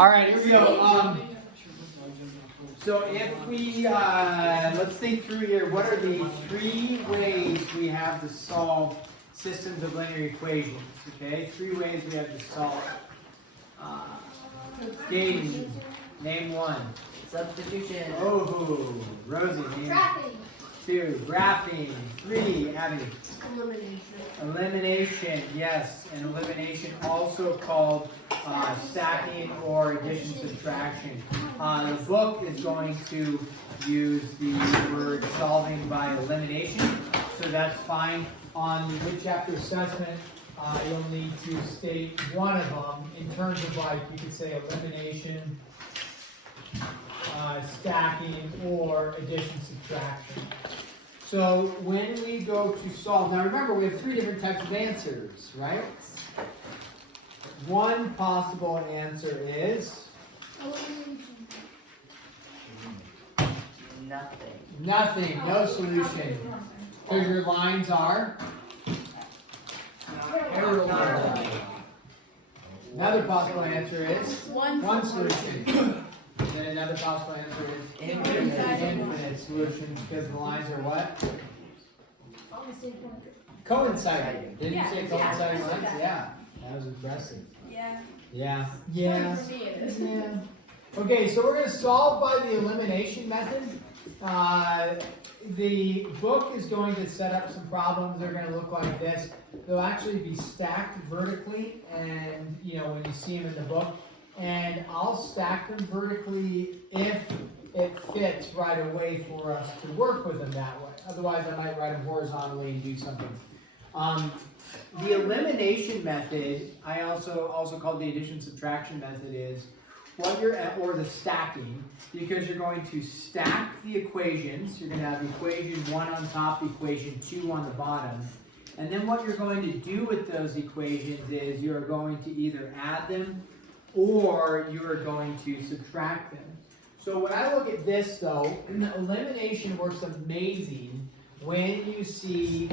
All right, here we go. So if we, let's think through here, what are the 3 ways we have to solve systems of linear equations? Okay, 3 ways we have to solve. Katie, name 1. Substitution. Oh, Rosie, name Graphing. 2. Graphing. 3. Abby. Elimination. Elimination, yes, and elimination also called stacking or addition subtraction. The book is going to use the word solving by elimination, so that's fine. On the mid-chapter assessment, you'll need to state one of them in terms of, like, you could say elimination, stacking, or addition subtraction. So when we go to solve, now remember we have 3 different types of answers, right? One possible answer is Elimination. Nothing. no solution. Because your lines are parallel. Another possible answer is one solution. And then another possible answer is infinite solutions, because the lines are what? Coinciding. Didn't you say coinciding lines? Yeah. That was impressive. Yeah. Okay, so we're going to solve by the elimination method. The book is going to set up some problems. They're going to look like this. They'll actually be stacked vertically, and when you see them in the book. And I'll stack them vertically if it fits right away for us to work with them that way. Otherwise, I might write them horizontally and do something. The elimination method, I also call the addition subtraction method, is what you're at, or the stacking, because you're going to stack the equations. You're going to have equation 1 on top, equation 2 on the bottom. And then what you're going to do with those equations is you're going to either add them or you are going to subtract them. So when I look at this though, elimination works amazing when you see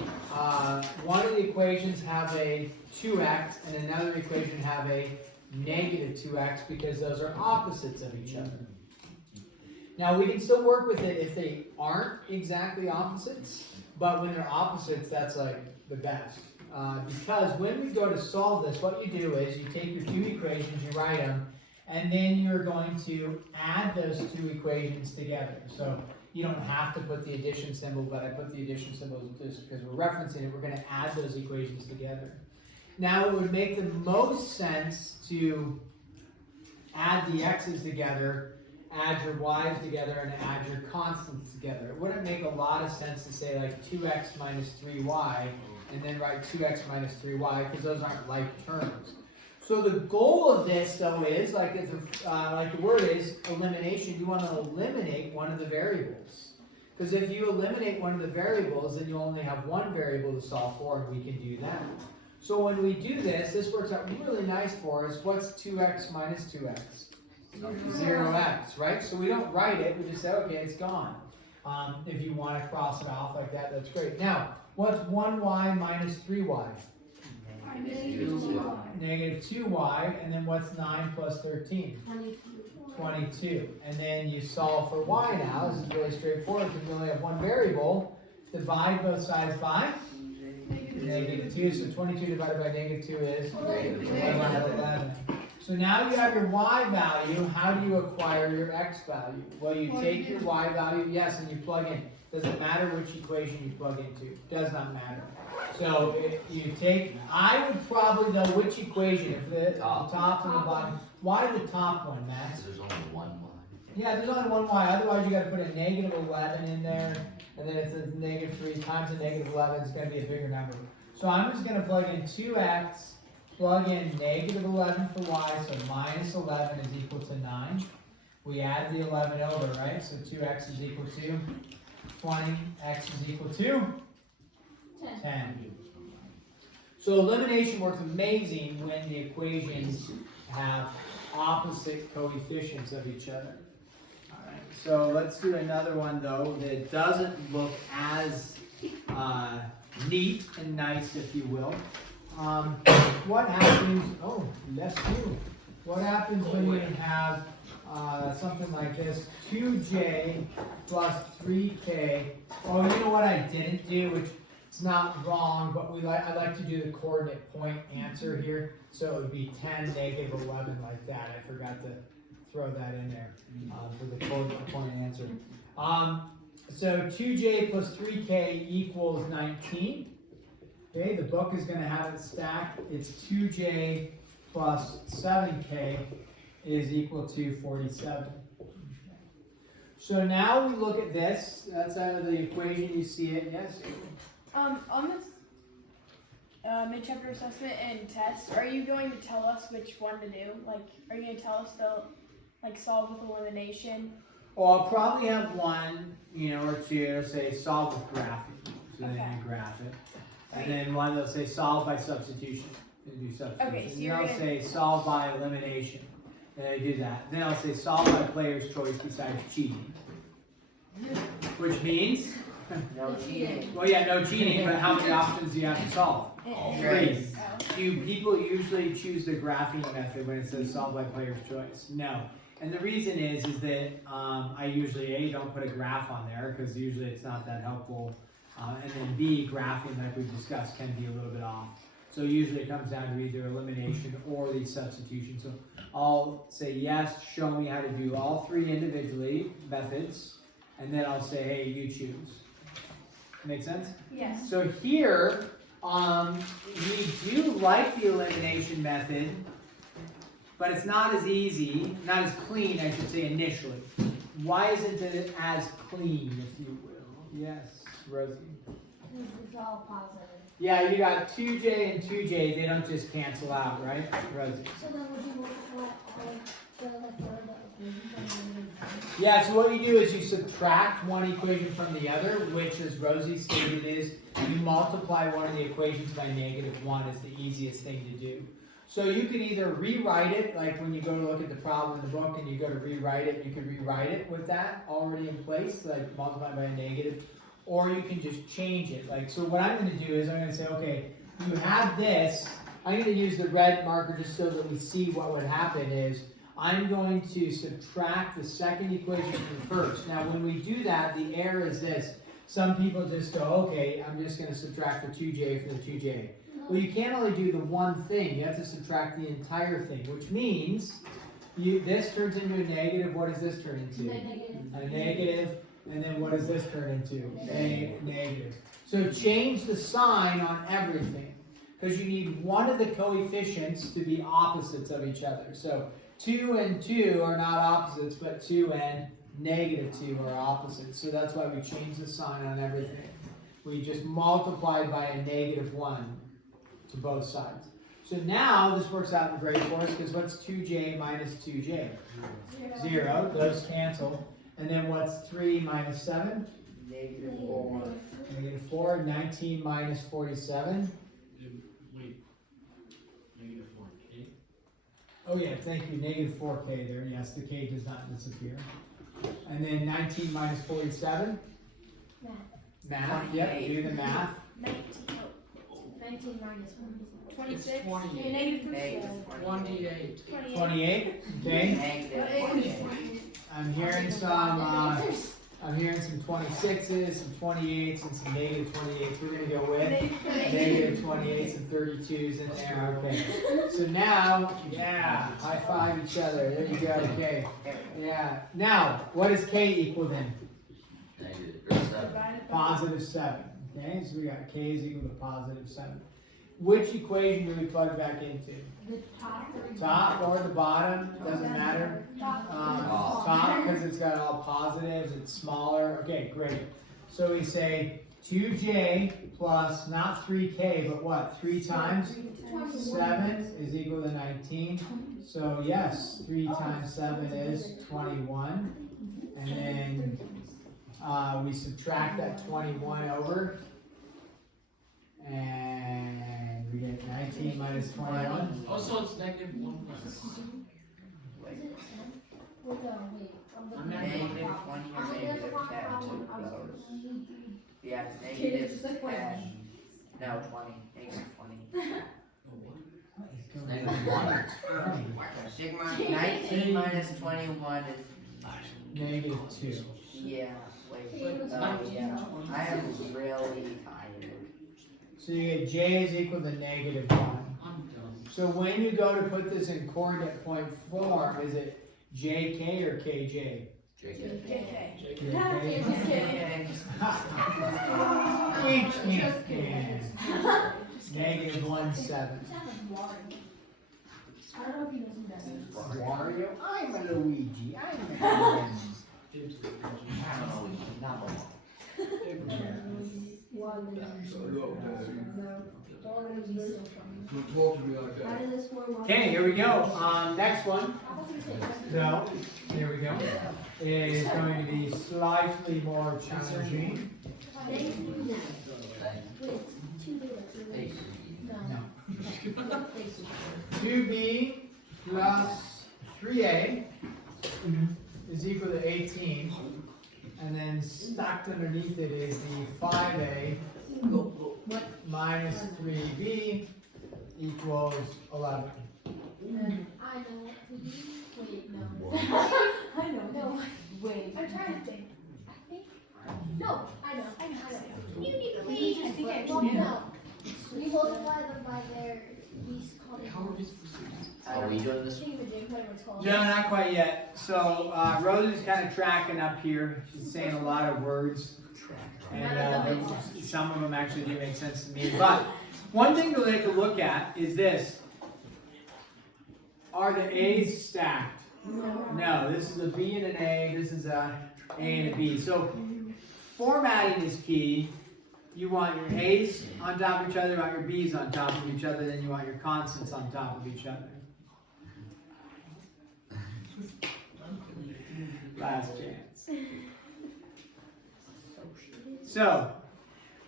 one of the equations have a 2x and another equation have a negative 2x, because those are opposites of each other. Now we can still work with it if they aren't exactly opposites, but when they're opposites, that's like the best. Because when we go to solve this, what you do is you take your 2 equations, you write them, and then you're going to add those 2 equations together. So you don't have to put the addition symbol, but I put the addition symbol just because we're referencing it. We're going to add those equations together. Now it would make the most sense to add the x's together, add your y's together, and add your constants together. It wouldn't make a lot of sense to say like 2x minus 3y, and then write 2x minus 3y, because those aren't like terms. So the goal of this, though, is, like the word is, elimination. You want to eliminate one of the variables. Because if you eliminate one of the variables, then you only have one variable to solve for, and we can do that. So when we do this, this works out really nice for us. What's 2x minus 2x? 0x, right? So we don't write it. We just say, okay, it's gone. If you want to cross it off like that, that's great. Now, what's 1y minus 3y? Negative 2y. And then what's 9 plus 13? 22. And then you solve for y now. This is really straightforward because we only have one variable. Divide both sides by negative 2. So 22 divided by negative 2 is 11. So now you have your y value. How do you acquire your x value? Well, you take your y value, yes, and you plug in. Doesn't matter which equation you plug into. Does not matter. So you take, I would probably know which equation, if the top and the bottom. Why the top one, Matt? There's only one y. Yeah, there's only one y. Otherwise, you got to put a negative 11 in there, and then it's a negative 3 times a negative 11. It's going to be a bigger number. So I'm just going to plug in 2x, plug in negative 11 for y, so minus 11 is equal to 9. We add the 11 over, right? So 2x is equal to 20, x is equal to 10. So elimination works amazing when the equations have opposite coefficients of each other. All right, so let's do another one though that doesn't look as neat and nice, if you will. What happens? Oh, less 2. what happens when you have something like this? 2j plus 3k. Oh, you know what I didn't do, which it's not wrong, but I like to do the coordinate point answer here. So it would be 10, negative 11, like that. I forgot to throw that in there for the coordinate point answer. So 2j plus 3k equals 19. Okay, the book is going to have it stacked. It's 2j plus 7k is equal to 47. So now we look at this. That's out of the equation. You see it, yes? On this mid-chapter assessment and test, are you going to tell us which one to do? Like, are you going to tell us to solve with elimination? Well, I'll probably have one, or two, say solve with graphing. So then Okay. you graph it. And Right. then one that'll say solve by substitution. And do substitution. Okay, so and you're then I'll gonna- say solve by elimination. And I do that. Then I'll say solve by player's choice besides cheating. Which means, No cheating. well, yeah, no cheating, but how many options do you have to solve? Three. Do people usually choose the graphing method when it says solve by player's choice? No. And the reason is that I usually, don't put a graph on there because usually it's not that helpful. And then B, graphing, like we've discussed, can be a little bit off. So usually it comes down to either elimination or the substitution. So I'll say, yes, show me how to do all three individually, methods, and then I'll say, hey, you choose. Make sense? Yes. So here, we do like the elimination method, but it's not as easy, not as clean, I should say, initially. Why isn't it as clean, if you will? Yes, Rosie. Because it's all positive. Yeah, you got 2j and 2j, they don't just cancel out, right, Rosie? So then would you multiply all the third equation? Yeah, so what you do is you subtract one equation from the other, which, as Rosie stated, is you multiply one of the equations by -1 is the easiest thing to do. So you can either rewrite it, like when you go to look at the problem in the book and you go to rewrite it, you can rewrite it with that already in place, like multiply by a negative, or you can just change it. Like, so what I'm going to do is I'm going to say, okay, you have this. I'm going to use the red marker just so that we see what would happen is I'm going to subtract the second equation from the first. Now, when we do that, the error is this. Some people just go, okay, I'm just going to subtract the 2j for the 2j. Well, you can't only do the one thing. You have to subtract the entire thing, which means this turns into a negative. What does this turn into? A negative. And then what does this turn into? A negative. So change the sign on everything because you need one of the coefficients to be opposites of each other. So 2 and 2 are not opposites, but 2 and -2 are opposites. So that's why we change the sign on everything. We just multiplied by a -1 to both sides. So now this works out great for us because what's 2j minus 2j? 0. Those cancel. And then what's 3 minus 7? -4. -4. 19 minus 47. Wait. -4k? Oh yeah, thank you. -4k there. Yes, the k does not disappear. And then 19 minus 47. Math. Yep, do the math. 19 minus 1. 26. 28. Negative 28. 28. Okay. -28. I'm hearing some 26s, some 28s, and some -28s. We're gonna go with -28s and 32s in there. Okay. So now, yeah, high five each other. There you go. Okay. Yeah. Now, what does k equal then? +7. Okay. So we got k is equal to +7. Which equation do we plug back into? The top three. Top or the bottom? Doesn't matter. Top because it's got all positives. It's smaller. Okay, great. So we say 2j plus not 3k, but what? 3 times 7 is equal to 19. So yes, 3 times 7 is 21. And then we subtract that 21 over. And we get 19 minus 21. Also, it's -1+. Is it 10? Wait, I'm I'm looking not at the -20 or problem. I'm looking at the -10 problem. I was to looking at Yeah, it's Okay, it's just like -10. No, 20. -20. What is going -1. Sigma 19 minus 21 is -2. yeah. Wait. Oh yeah. I am really tired. So you get j is equal to -1. I'm done. So when you go to put this in coordinate point form, is it jk or kj? JK. JK. Okay. -1/7. I don't know if he knows who that is. Wario, I'm a Luigi. I'm a number one. Okay, here we go. Next one. So, here we go. Is going to be slightly more challenging. No. 2b plus 3a is equal to 18. And then stacked underneath it is the 5a minus 3b equals 11. I know. Wait, no. I know. No. Wait. I'm trying to think. I think. No, I know. You need to wait. I think I actually know. We multiply them by their least common. Are we doing this? Whatever it's called. No, not quite yet. So Rosie's kind of tracking up here. She's saying a lot of words. And some of them actually do make sense to me. But one thing to take a look at is this. Are the A's stacked? No, this is a B and an A. This is a and a B. So formatting is key. You want your A's on top of each other, you want your B's on top of each other, then you want your constants on top of each other. Last chance. So,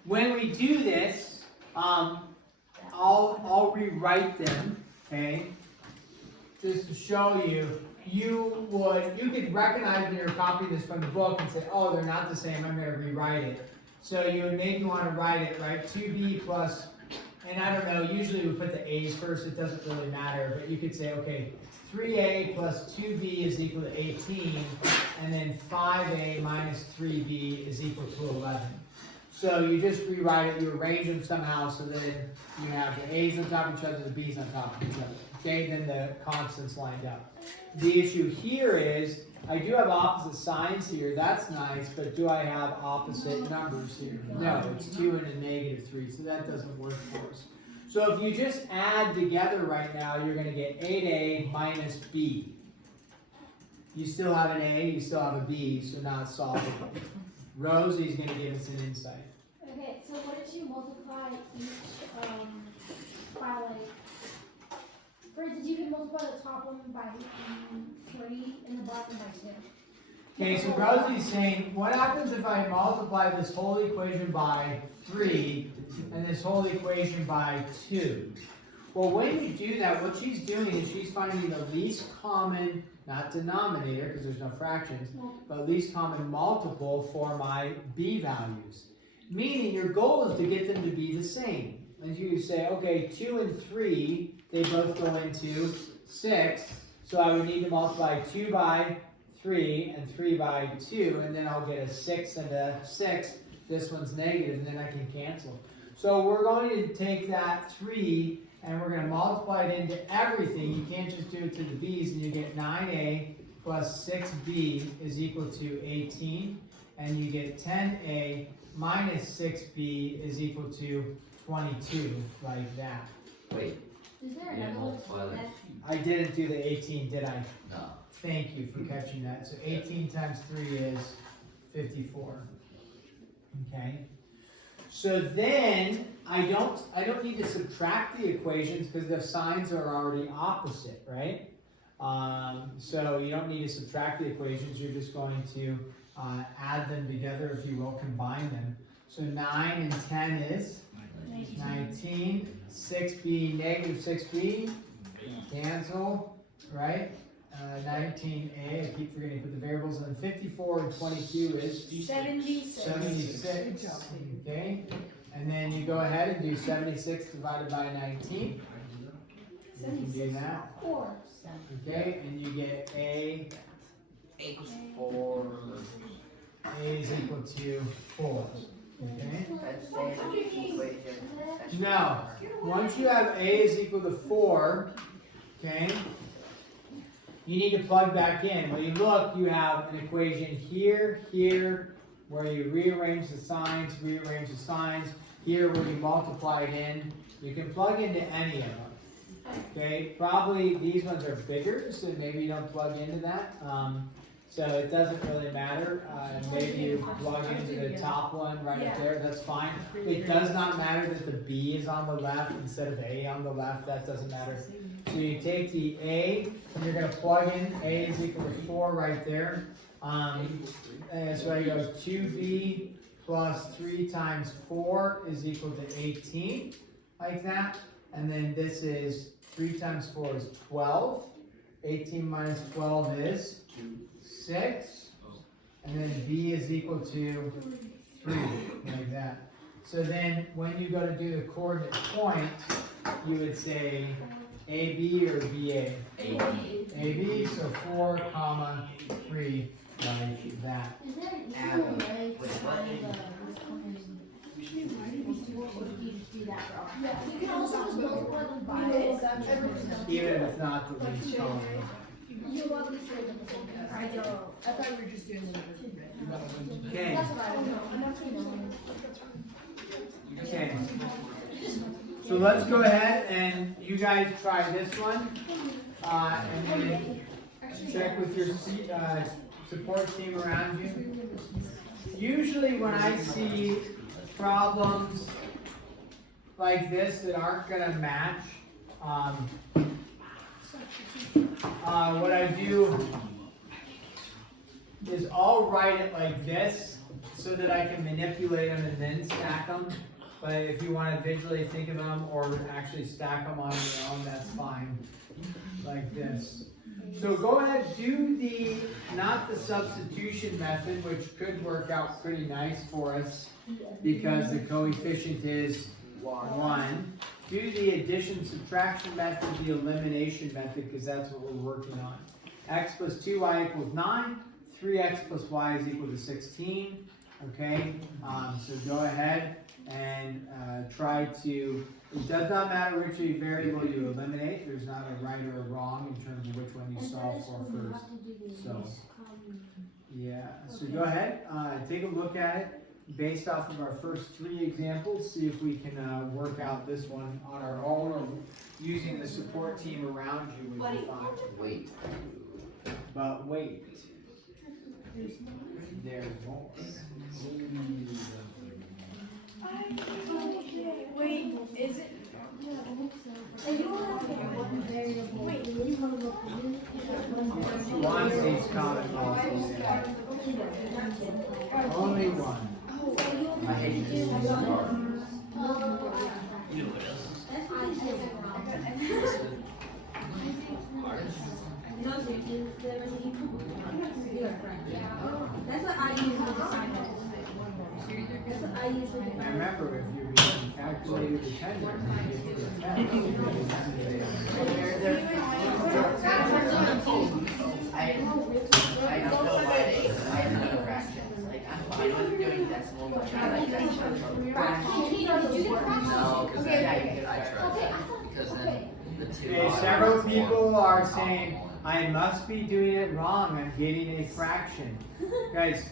when we do this, I'll rewrite them, okay? Just to show you, you could recognize when you're copying this from the book and say, oh, they're not the same, I'm going to rewrite it. So you would maybe want to write it, right? 2b plus, and I don't know, usually we put the a's first, it doesn't really matter, but you could say, okay, 3a plus 2b is equal to 18, and then 5a minus 3b is equal to 11. So you just rewrite it, you arrange them somehow so that you have the a's on top of each other, the b's on top of each other. Okay, then the constants lined up. The issue here is, I do have opposite signs here, that's nice, but do I have opposite numbers here? No, it's 2 and a -3, so that doesn't work for us. So if you just add together right now, you're going to get 8a minus b. You still have an a, you still have a b, so now it's solvable. Rosie's going to give us an insight. Okay, so what if you multiply each by like, for instance, you can multiply the top one by 3 and the bottom by 2. Okay, so Rosie's saying, what happens if I multiply this whole equation by 3 and this whole equation by 2? Well, when you do that, what she's doing is she's finding the least common, not denominator, because there's no fractions, but least common multiple for my b values. Meaning your goal is to get them to be the same. And you say, okay, 2 and 3, they both go into 6, so I would need to multiply 2 by 3 and 3 by 2, and then I'll get a 6 and a 6. This one's negative, and then I can cancel. So we're going to take that 3, and we're going to multiply it into everything. You can't just do it to the b's, and you get 9a plus 6b is equal to 18, and you get 10a minus 6b is equal to 22, like that. Wait. Is there Yeah, another multiply one them. that? I didn't do the 18, did I? No. Thank you for catching that. So 18 times 3 is 54. Okay. So then I don't need to subtract the equations because the signs are already opposite, right? So you don't need to subtract the equations. You're just going to add them together, if you will, combine them. So 9 and 10 is 19. 6b, negative 6b, cancel, right? 19a, I keep forgetting to put the variables, and then 54 and 22 is 76, okay? And then you go ahead and do 76 divided by 19. You can do that. Four. Okay, and you get A. 4. A is equal to 4. Okay. Let's say the equation. Now, once you have A is equal to 4, okay, you need to plug back in. When you look, you have an equation here, here, where you rearrange the signs, here where you multiply it in. You can plug into any of them. Okay, probably these ones are bigger, so maybe you don't plug into that. So it doesn't really matter. Maybe you plug into the top one right up there, that's fine. It does not matter that the B is on the left instead of A on the left, that doesn't matter. So you take the A, and you're going to plug in, A is equal to 4 right there. And so you go 2B plus 3 times 4 is equal to 18, like that. And then this is 3 times 4 is 12. 18 minus 12 is 6. And then B is equal to 3, like that. So then when you go to do the coordinate point, you would say AB or BA? AB, so 4, comma, 3, like that. Is there an equal way to find do that wrong? Yeah, you can also just multiply them by it. Even if it's not the least common. You want me to say them the same thing. I thought you were just doing the Okay, That's what I don't know. I'm not saying no. okay. So let's go ahead and you guys try this one. And then check with your support team around you. Usually when I see problems like this that aren't going to match, what I do is I'll write it like this so that I can manipulate them and then stack them. But if you want to visually think of them or actually stack them on your own, that's fine. Like this. So go ahead, do not the substitution method, which could work out pretty nice for us because the coefficient is 1. Do the addition subtraction method, the elimination method, because that's what we're working on. X plus 2y equals 9. 3x plus y is equal to 16. Okay, so go ahead and try to, it does not matter which variable you eliminate. There's not a right or a wrong in terms of which one you solve for first. So, yeah, so go ahead, take a look at it. Based off of our first 3 examples, see if we can work out this one on our own or using the support team around you would be fine. Wait. But wait, there's more. Wait, is it? One is common multiple. Only one. I hate this. That's what I use as assignment. That's what I usually do. And remember, if you're using calculator dependent, you get to I don't know why they have fractions. Like, I'm fine with doing decimals, but I like decimals. No, because then I get fractions. Because then the 2 Okay, several people are saying, I must be doing it wrong, I'm getting a fraction. Guys,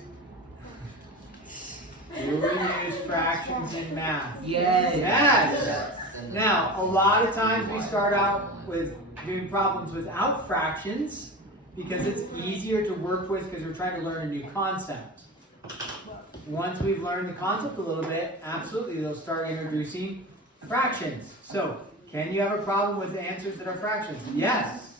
you will use fractions in math. Yes! Now, a lot of times we start out with doing problems without fractions because it's easier to work with because we're trying to learn a new concept. Once we've learned the concept a little bit, absolutely, they'll start introducing fractions. So, can you have a problem with the answers that are fractions? Yes.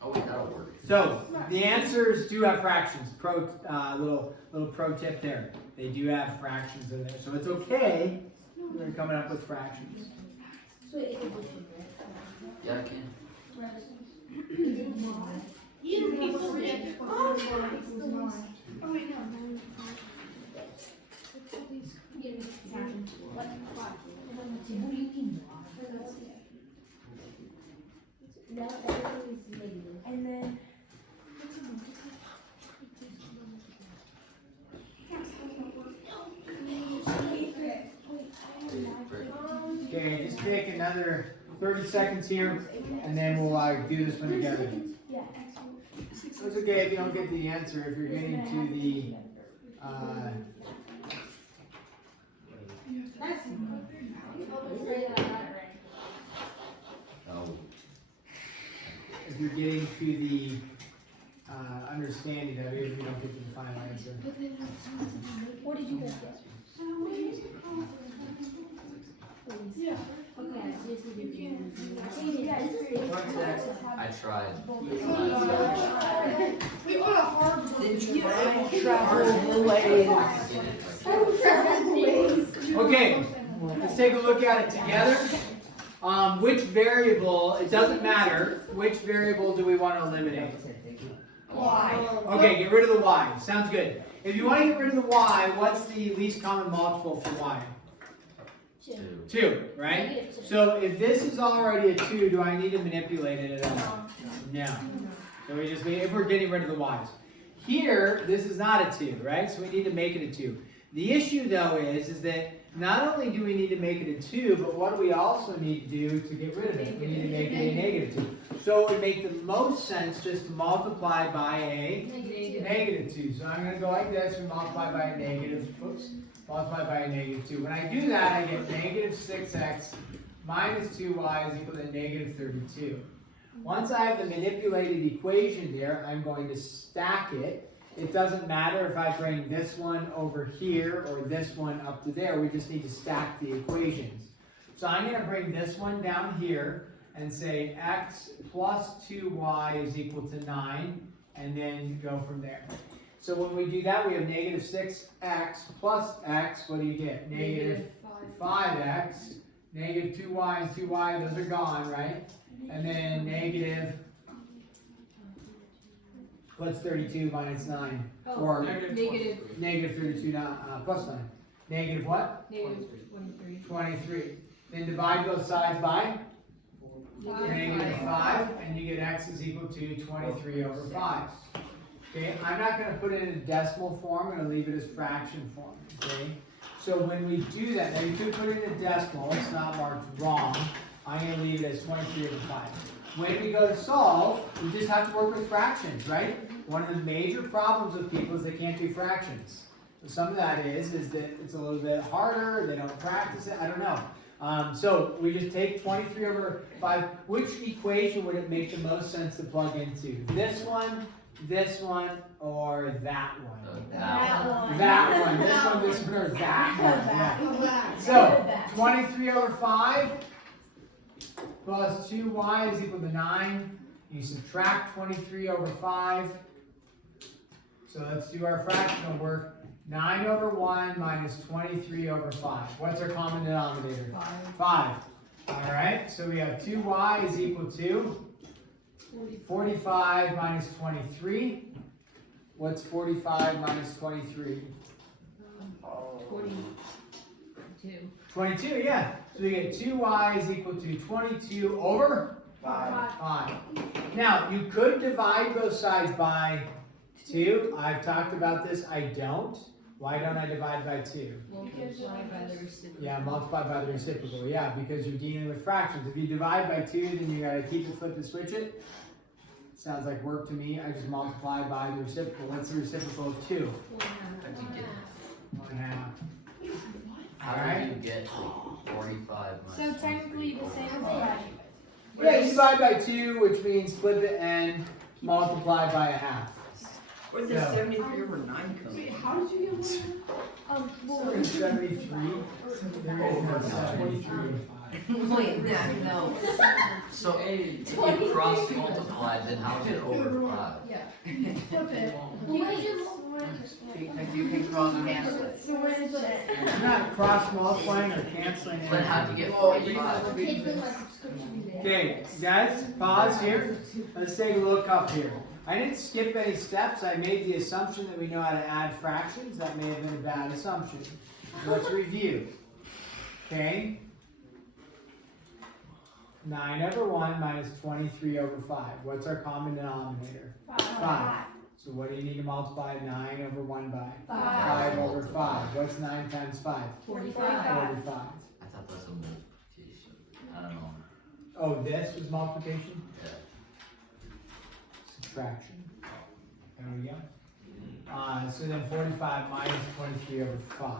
Oh, wait, that'll work. So, the answers do have fractions. Little pro tip there. They do have fractions in there. So it's okay when you're coming up with fractions. So it's addition, Yeah, I can. You people did. Oh, wait, no. another 30 seconds here, and then we'll do this one together. It's okay if you don't get the answer. If you're getting to the if you're getting to the understanding of it, if you don't get to the final answer. What did you guys get? Yeah. Okay, What's that? I tried. We put a hard one. Okay, let's take a look at it together. Which variable, it doesn't matter, which variable do we want to eliminate? Okay, get rid of the y. Sounds good. If you want to get rid of the y, what's the least common multiple for y? 2, right? So if this is already a 2, do I need to manipulate it at all? No. So we just, if we're getting rid of the y's. Here, this is not a 2, right? So we need to make it a 2. The issue though is that not only do we need to make it a 2, but what do we also need to do to get rid of it? We need to make it a negative 2. So it would make the most sense just to multiply by a negative 2. So I'm going to go like this and multiply by a negative, multiply by a negative 2. When I do that, I get negative 6x minus 2y is equal to negative 32. Once I have the manipulated equation there, I'm going to stack it. It doesn't matter if I bring this one over here or this one up to there. We just need to stack the equations. So I'm going to bring this one down here and say x plus 2y is equal to 9, and then go from there. So when we do that, we have negative 6x plus x. What do you get? Negative 5x. Negative 2y and 2y, those are gone, right? And then negative, what's 32 minus 9? Or Negative. negative 32 plus 9. Negative what? Negative 23. Then divide both sides by negative 5, and you get x is equal to 23 over 5. Okay, I'm not going to put it in a decimal form. I'm going to leave it as fraction form. Okay, so when we do that, now you could put it in a decimal. It's not marked wrong. I'm going to leave it as 23 over 5. When we go to solve, we just have to work with fractions, right? One of the major problems with people is they can't do fractions. Some of that is that it's a little bit harder. They don't practice it. I don't know. So we just take 23 over 5. Which equation would it make the most sense to plug into? This one, or that one? That one. That one. This one, or that one. Yeah. So 23 over 5 plus 2y is equal to 9. You subtract 23 over 5. So let's do our fractional work. 9 over 1 minus 23 over 5. What's our common denominator? 5. All right, so we have 2y is equal to 45 minus 23. What's 45 minus 23? 22, yeah. So we get 2y is equal to 22 over 5. Now, you could divide both sides by 2. I've talked about this. I don't. Why don't I divide by 2? Multiply by the reciprocal. Yeah, multiply by the reciprocal. Yeah, because you're dealing with fractions. If you divide by 2, then you gotta keep it, flip, and switch it. Sounds like work to me. I just multiply by the reciprocal. What's the reciprocal of 2? 1/2. How Alright. did you get 45 minus So technically the same as dividing. Yeah, you divide by 2, which means flip it and multiply by 1/2. Where did Yeah. 73 over 9 come Wait, in? how did you get 1? There's 73. There is no 73. Wait, yeah, no. So if you cross multiplied, then how is it over 5? Yeah. Flip it. Because you can cross cancel it. You're not cross multiplying or canceling But how anything. do you get Well, you 45? have to be- Okay, guys, pause here. Let's take a look up here. I didn't skip any steps. I made the assumption that we know how to add fractions. That may have been a bad assumption. So let's review. Okay. 9 over 1 minus 23 over 5. What's our common denominator? 5. So what do you need to multiply 9 over 1 by? 5 over 5. What's 9 times 5? 45. 45. I thought that's a multiplication. I don't know. Oh, this was multiplication? Yeah. Subtraction. There we go. So then 45 minus 23 over 5.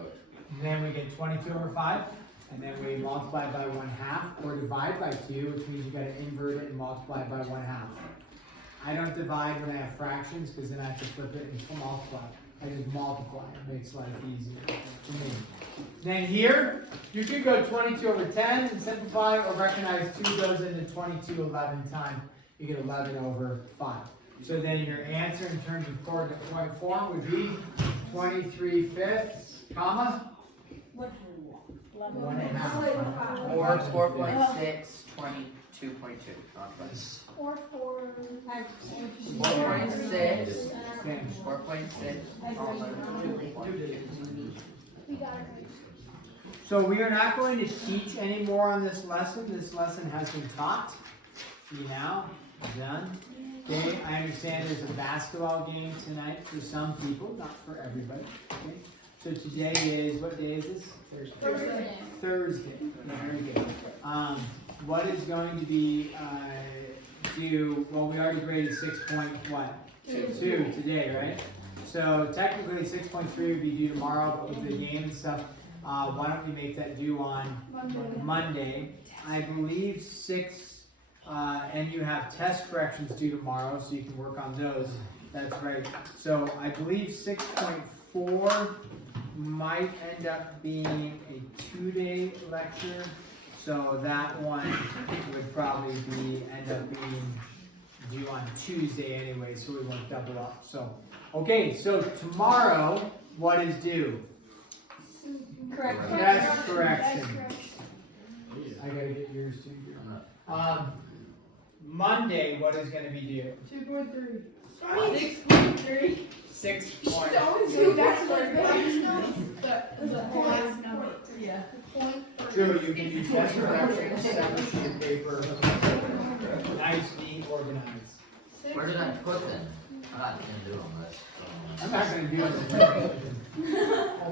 Okay. And then we get 22 over 5. And then we multiply by 1/2 or divide by 2, which means you gotta invert it and multiply by 1/2. I don't divide when I have fractions because then I have to flip it and multiply. I just multiply. It makes life easier for me. Then here, you could go 22 over 10 and simplify, or recognize 2 goes into 22 11 times. You get 11 over 5. So then your answer in terms of coordinate point form would be 23/5, comma? 1/2. Or 4.6, 22.2. Or 4. 4.6, Same. 4.6, We got it. So we are not going to teach any more on this lesson. This lesson has been taught. See now, done. Okay, I understand there's a basketball game tonight for some people, not for everybody. Okay, so today is, what day is this? Thursday. Very good. What is going to be due? Well, we already graded 6.2 today, right? So technically 6.3 would be due tomorrow, but with the game and stuff, why don't we make that due on Monday? I believe 6, and you have test corrections due tomorrow, so you can work on those. That's right. So I believe 6.4 might end up being a 2-day lecture. So that one would probably end up being due on Tuesday anyway, so we won't double up. So, okay, so tomorrow, what is due? Correct. Test correction. I gotta get yours too. Monday, what is gonna be due? 2.3. 6.3. 6 She's point. always do that for Yeah. True, you can do test correction, 7 sheet of paper. Nice, neat, organized. Where did I put them? I'm not gonna do them, I'm not gonna do it.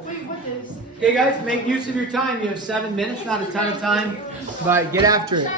Wait, what is? Okay guys, make use of your time. You have 7 minutes, not a ton of time, but get after it.